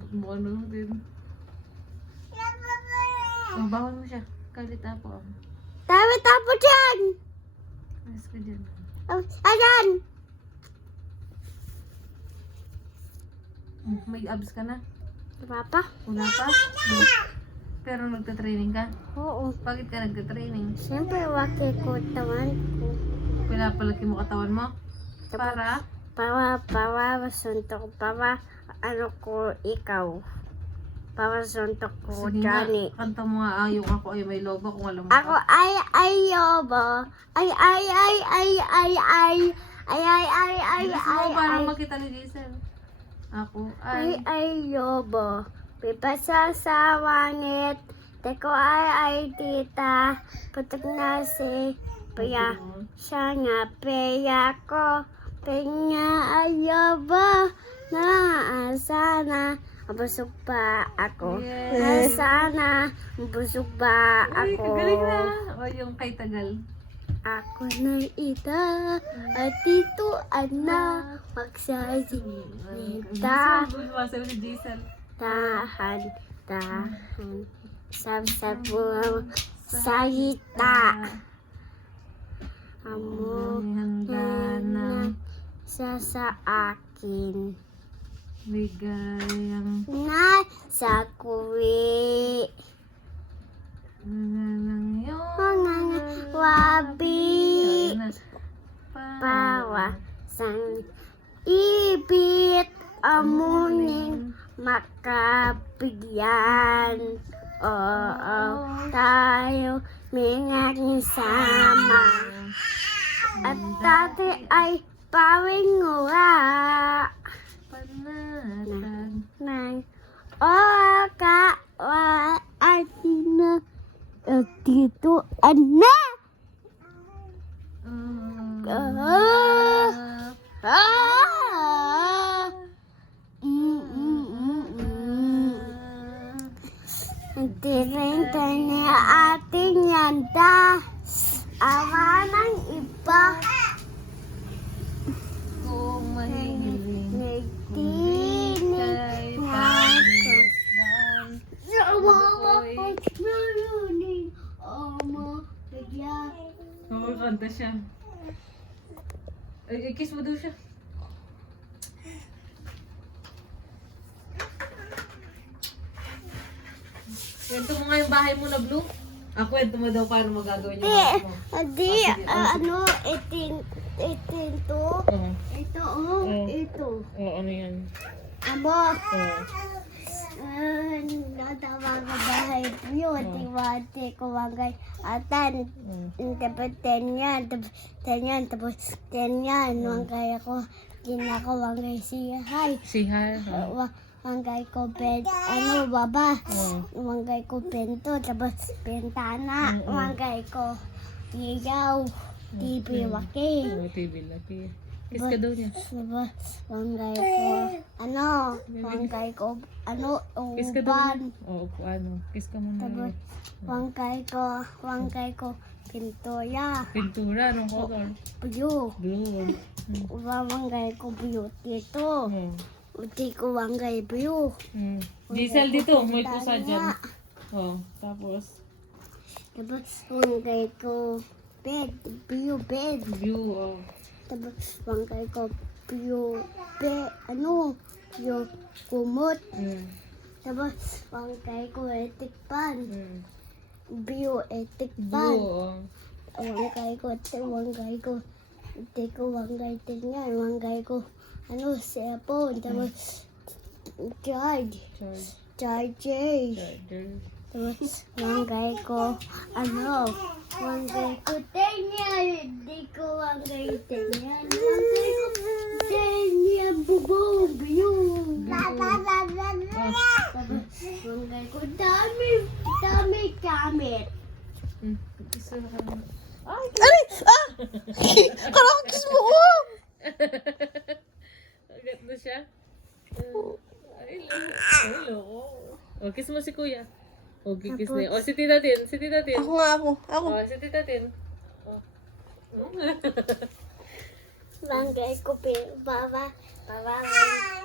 Lambot mo ano din. Oh, bawal mo siya. Kalit apo. Dami tapo dyan. Ayos ka dyan. Oh, ayan. May abs ka na? Wala pa? Wala pa? Pero nagtatraining ka? Oo. Bakit ka nagtatraining? Siyempre, waki ko tawan ko. Pinapalaki mo katawan mo? Para? Para, suntok, para, ano ko, ikaw. Para suntok ko, Sige nga, Johnny. kanta mo nga yung ako ay may loba kung alam mo Ako, pa. yobo. Ay, Gusto mo para makita ni Diesel. Ako yobo. Pipasa sa wangit. Teko ay, tita. Putok na si Paya. Siya nga, Paya ko. Penya ay yobo. Sana. Busog pa ako. Yes. Sana. Busog pa Ay, ako. kagaling na. O yung kay Tagal. Ako na ita. At dito, ana. Magsasalita. Gusto mo si Diesel. Tahan. Sabi salita. Amo Ang handa ng sa akin. ligayang Na sa kuwi. ng iyong Mga wabi. Pawa sang ibit amuning makabigyan. Oo, tayo mingang sama. At dati ay pawing nga. panatag Nang ka wa atina. At dito ana. Tirenta niya ating yanda. Awa ng iba. kung mahihiling Nagtinig kay na pagmasdan. Oo, kanta siya. Ay, kiss mo daw siya. Kwento mo nga yung bahay mo na blue. Kwento mo daw paano magagawin yung bahay mo. Hindi, ano, itin to. Oo. Ito, ito. Oo, ano yan? Amo, Oo. natawa ka bahay niyo, tiwati ko wagay atan. Tapos tenyan, tapos tenyan, wagay ako, kinakawagay sihay. Sihay. Wangay ko bed, ano, baba. Wangay ko pinto, tapos bintana. Wangay ko ilaw, TV waki. TV laki. Kiss ka daw niya. Diba, wangay ko, ano, wangay ko, ano, Kiss ka daw uban. niya. Oo, ano. Kiss ka muna. Tapos, wangay ko, pintoya, Pintura, anong color? blue. Blue. Wangay ko beauty to. Oo. Uti ko wangay blue. Diesel dito, may pusa dyan. Oh, tapos Tapos, wangay ko bed, blue bed. blue, oh. Tapos, wangay ko blue bed, ano, blue kumot. Tapos, wangay ko etik pan. Blue etik Blue, pan. oh. Wangay ko, wangay tingnan, wangay ko, ano, cellphone. Tapos, charge. Charger. Charger. Tapos, wangay ko, ano, wangay ko tingnan. Hindi ko wangay tingnan. Wangay ko tingnan, bubong, blue. Tapos, wangay ko, dami gamit. Isa ka na. Aray! Karang kiss mo ko! Agad na siya. Ay, loko. Oh, kiss mo si kuya. Oh, kiss na yun. Oh, si tita din. Si tita din. Ako nga ako. Oh, si tita din. Oh. Wangay ko, baba.